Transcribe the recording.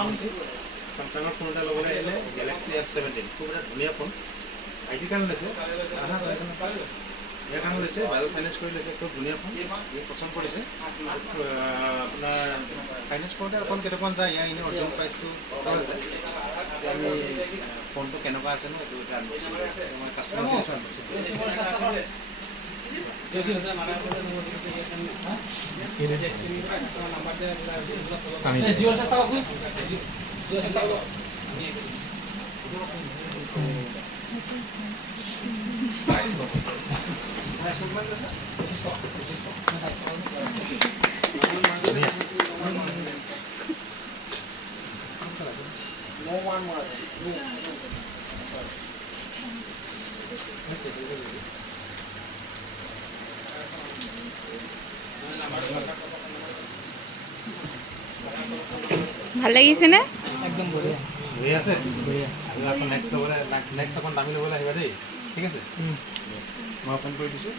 Samsung phone এটা ল'বলৈ আহিলে Galaxy F17 খুব এটা ধুনীয়া ফোন আইটি কাৰ্ড লৈছে ইয়াৰ কাৰণে লৈছে বাজাজ ফাইনেন্স কৰি লৈছে খুব ধুনীয়া ফোন পচন্দ কৰিছে আপোনাৰ ফাইনেন্স কৰোঁতে অকণ কেইটামান যায় ইয়াৰ এনেই অৰিজিনেল প্ৰাইচটো কম যায় আমি ফোনটো কেনেকুৱা আছে ন এইটো এতিয়া আনবক্সিং মই কাষ্টমাৰক দিছোঁ ভাল লাগিছে নে একদম বঢ়িয়া হৈ আছে বঢ়িয়া আৰু আকৌ নেক্সট ল'বলৈ নেক্সট অকণ দামী ল'বলৈ আহিবা দেই ঠিক আছে মই অপেন কৰি দিছোঁ